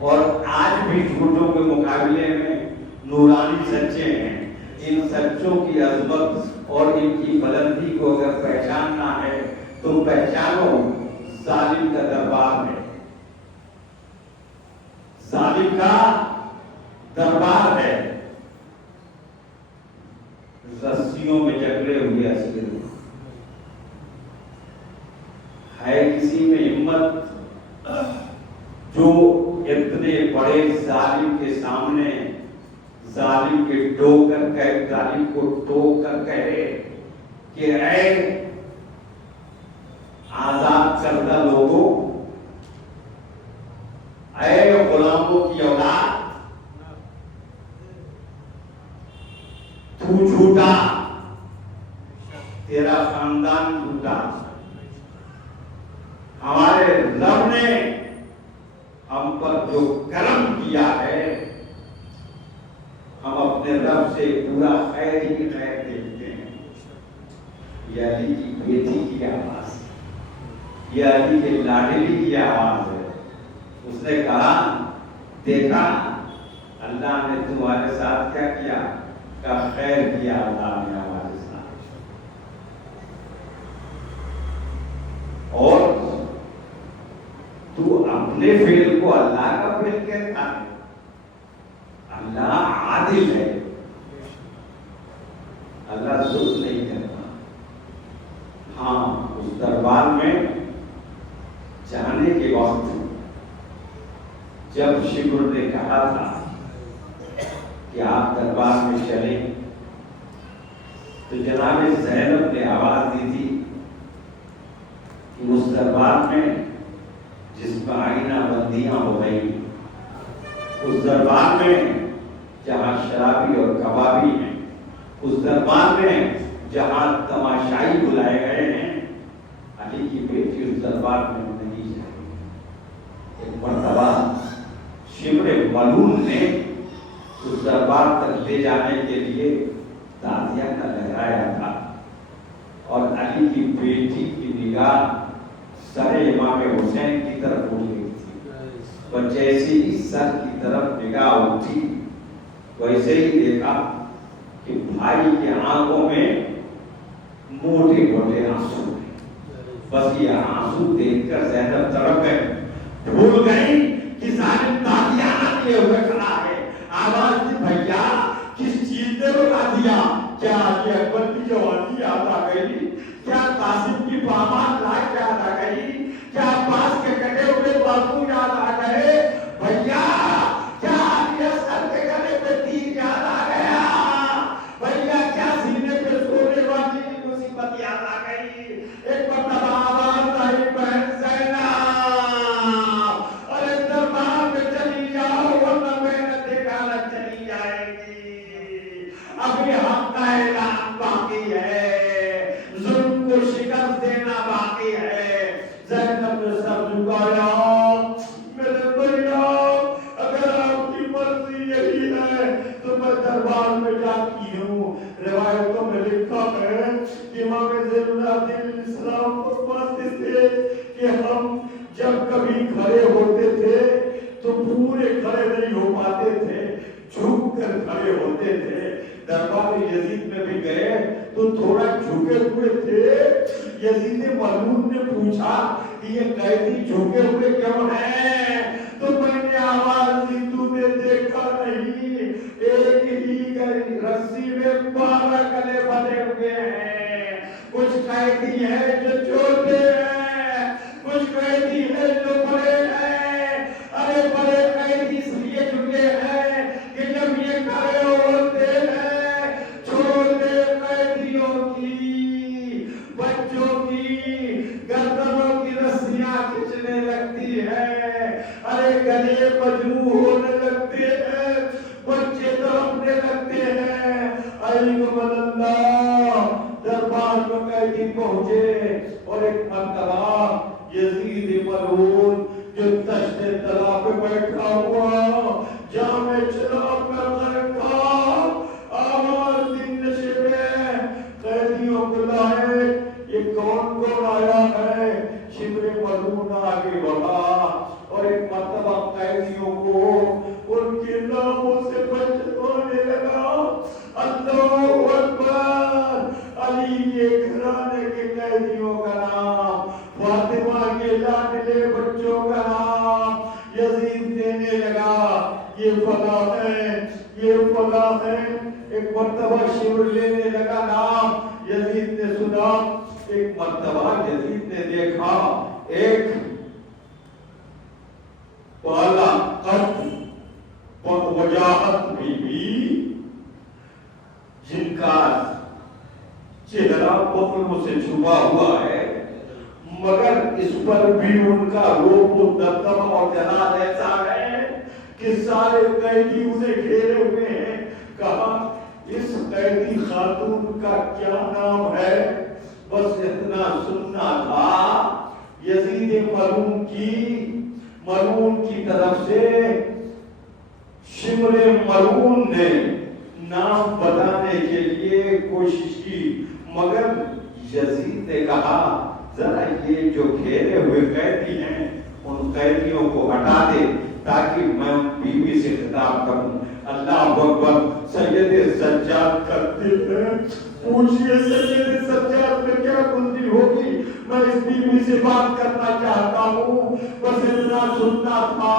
اور آج بھی جھوٹوں کے مقابلے میں نورانی سچے ہیں. ان سچوں کی عظمت اور ان کی بلندی کو اگر پہچاننا ہے تو پہچانو ظالم کا دربار ہے, ظالم کا دربار ہے. رسیوں میں جکڑے ہوئے اسیر ہے کسی میں ہمت جو اتنے بڑے ظالم کے سامنے ظالم کے ظالم کو ٹوک کر کہے کہ اے آزاد کردہ لوگوں, اے غلاموں کی اولاد, تو جھوٹا, تیرا خاندان جھوٹا, ہمارے رب نے ہم پر جو کرم کیا ہے ہم اپنے رب سے پورا خیر ہی خیر دیکھتے ہیں. یہ علی کی بیٹی کی آواز, یہ علی کے لاڈلی کی آواز ہے. اس نے کہا دیکھا اللہ نے تمہارے ساتھ کیا کیا, کا خیر کیا اللہ نے ہمارے ساتھ. اور تو اپنے فعل کو اللہ کا فعل کہتا ہے. اللہ عادل ہے, اللہ ظلم نہیں کرتا. ہاں اس دربار میں جانے کے وقت جب شکر نے کہا تھا کہ آپ دربار میں چلیں تو جناب زینب نے آواز دی تھی کہ اس دربار میں جس میں آئینہ بندیاں ہو گئی, اس دربار میں جہاں شرابی اور کبابی ہیں, اس دربار میں جہاں تماشائی بلائے گئے ہیں, علی کی بیٹی اس دربار میں نہیں جائے. ایک مرتبہ شمر ملون نے اس دربار تک لے جانے کے لیے تازیہ کا لہرایا تھا, اور علی کی بیٹی کی نگاہ سر امام حسین کی طرف اٹھ گئی تھی. اور جیسی ہی سر کی طرف نگاہ اٹھی ویسے ہی دیکھا کہ بھائی کے آنکھوں میں موٹے موٹے آنسو ہیں. بس یہ آنسو دیکھ کر زینب تڑپ گئے, بھول گئی کہ ظالم تازیانہ لیے ہوئے کھڑا ہے. آواز دی بھیا کس چیز نے بتا دیا, کیا علی اکبر کی جوانی یاد آ گئی, کیا قاسم کی پامال لائٹ یاد آ گئی, کیا عباس کے کٹے ہوئے بازو یاد آ گئے, بھیا کیا علی اصغر کے گلے السلام فرماتے تھے کہ ہم جب کبھی کھڑے ہوتے تھے تو پورے کھڑے نہیں ہو پاتے تھے، جھک کر کھڑے ہوتے تھے۔ دربار یزید میں بھی گئے تو تھوڑا جھکے ہوئے تھے۔ یزید ملعون نے پوچھا کہ یہ قیدی جھکے ہوئے کیوں ہیں؟ تو میں نے آواز دی، تو نے دیکھا نہیں ایک ہی رسی میں 12 گلے بندھے ہوئے ہیں۔ کچھ قیدی ہیں جو چھوٹے ہیں، کچھ قیدی ہیں جو بڑے ہیں۔ ارے بڑے قیدی اس لیے جھکے ہیں کہ جب یہ کھڑے ہوتے ہیں چھوٹے قیدیوں کی، بچوں کی گردنوں کی رسیاں کھچنے لگتی ہیں، ارے گلے مجروح ہونے لگتے ہیں، بچے تڑپنے لگتے ہیں۔ اللہ دربار میں قیدی پہنچے اور ایک مرتبہ یزید ملعون جو تشت طلا پہ بیٹھا ہوا جامع چراغ میں غرق تھا، آواز دی نشے میں قیدیوں کو لائے، یہ کون کون آیا ہے؟ شمر ملعون آگے بڑھا اور ایک مرتبہ قیدیوں کو ان کے ناموں سے بچوانے لگا۔ اللہ اکبر! علی کے گھرانے کے قیدیوں کا نام، فاطمہ کے لاڈلے بچوں کا نام یزید دینے لگا، یہ فلاں ہے، یہ فلاں ہے۔ ایک مرتبہ شمر لینے لگا نام، یزید نے سنا۔ ایک مرتبہ یزید نے دیکھا ایک بالا قد وجاہت بی جن کا چہرہ بغلوں سے چھپا ہوا ہے، مگر اس پر بھی ان کا روپ و دبدبہ اور جلال ایسا ہے کہ سارے قیدی انہیں گھیرے ہوئے ہیں۔ کہا اس قیدی خاتون کا کیا نام ہے؟ بس اتنا سننا تھا۔ یزید ملعون کی طرف سے شمر ملعون نے نام بتانے کے لیے کوشش کی، مگر یزید نے کہا ذرا یہ جو گھیرے ہوئے قیدی ہیں ان قیدیوں کو ہٹا دے تاکہ میں بیوی سے خطاب کروں۔ اللہ اکبر! سید سجاد کرتے ہیں، پوچھئے سید سجاد میں کیا گنجی ہوگی، میں اس بیوی سے بات کرنا چاہتا ہوں، بس اتنا سننا تھا۔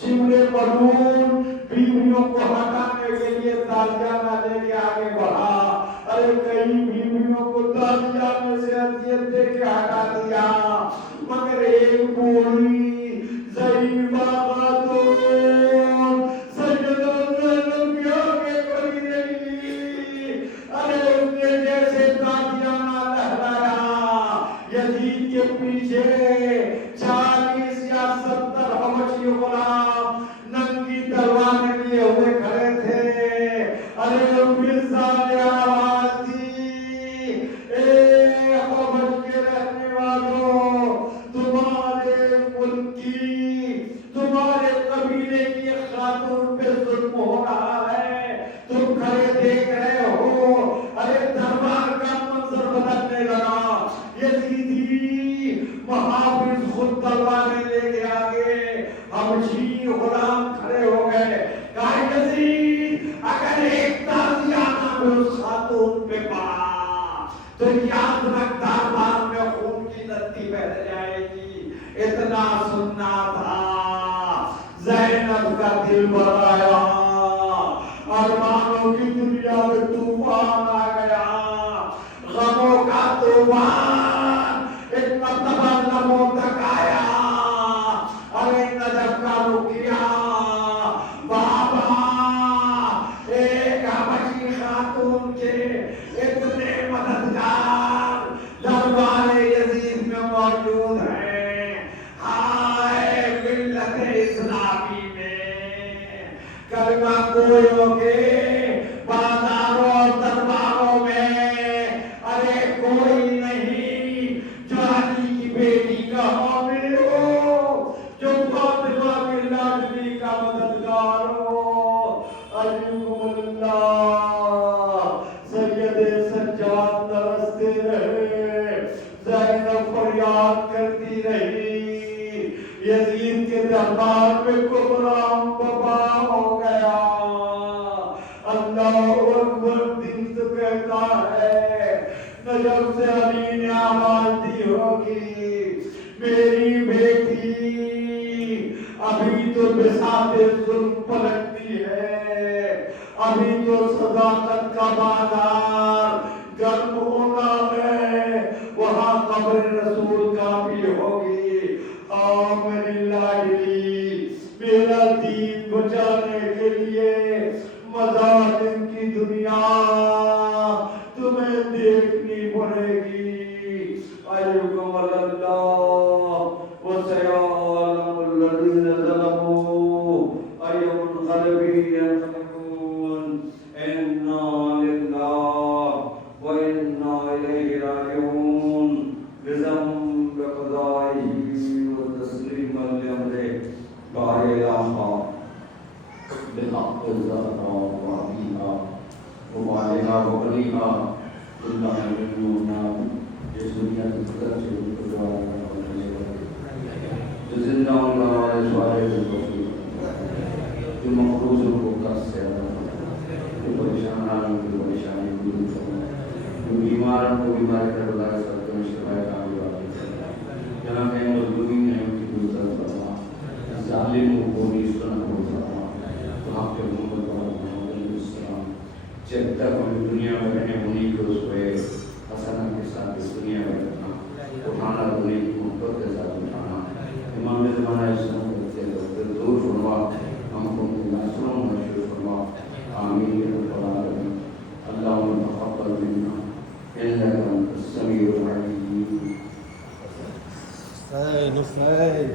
شمر ملعون بیویوں کو ہٹانے کے لیے تازیانہ لے کے آگے بڑھا۔ ارے کئی بیویوں کو تازیانہ سے اذیت دے کے ہٹا دیا، مگر ایک بوڑھی ضعیفہ خاتون سیدہ زینب کے آگے کھڑی رہی۔ ارے اس نے جیسے تازیانہ لہرایا، یزید کے پیچھے 40 یا 70 حبشی غلام ننگی تلواریں لیے ہوئے کھڑے تھے۔ ارے مرزا نے آواز دی، اے حبش کے رہنے والوں، تمہارے ملک کی، تمہارے قبیلے کی خاتون پہ ظلم ہو رہا ہے، تم کھڑے دیکھ رہے ہو۔ ارے دربار کا منظر بدلنے لگا، یزیدی محافظ خود تلواریں لے کے آگے، حبشی غلام کھڑے ہو گئے۔ کہا یزید اگر ایک تازیانہ میں اس خاتون پہ پڑا تو یاد رکھ دربار میں خون کی ندی بہہ جائے گی۔ اتنا سننا تھا، زینب کا دل بھر آیا، ارمانوں کی دنیا میں طوفان آ گیا، غموں کا طوفان ایک مرتبہ لبوں تک آیا۔ ارے نجف کا رکیا بابا، ایک حبشی خاتون کے اتنے مددگار دربار یزید میں موجود ہیں۔ ہائے ملت اسلامی میں ہوگی میری بیٹی ابھی تو بساط ظلم پلٹتی ہے ابھی تو صداقت کا بازار گرم ہونا ہے وہاں قبر رسول کا بھی ہوگی میری لاڈلی میرا دین بچانے کے لیے مظالم کی دنیا تمہیں دیکھنی پڑے گی ایکم اللہ وسیعلم الذین ظلموا ای منقلب ینقلبون انا للہ وانا الیہ راجعون بذنب قضائہ وتسلیما لامرہ لا الہ بالحق الزهراء وعبيها وبعدها وقليها إلا يمنوننا جسدنا تتكسر القدوان جزلنا الله على سؤال الرسول جو مقروض کو کسر جو پریشان جو پریشانی دور جو بیمار کو بیمار کر اللہ سب کو شفا کامیاب جہاں میں مظلومین ہیں ان کی مدد فرما ظالموں کو بھی سنا ہو آپ کے محمد علیہ السلام جب تک ہم دنیا میں رہے انہیں کو اس کو حسنہ کے ساتھ اس دنیا میں رکھنا اٹھانا انہیں کی محبت کے ساتھ اٹھانا امام زمانہ اسلام کرتے ہیں پھر دور فرما ہم کو ناصروں مشہور فرما آمین یا رب العالمین اللہم تقبل منا انک انت السمیع العلیم نفعل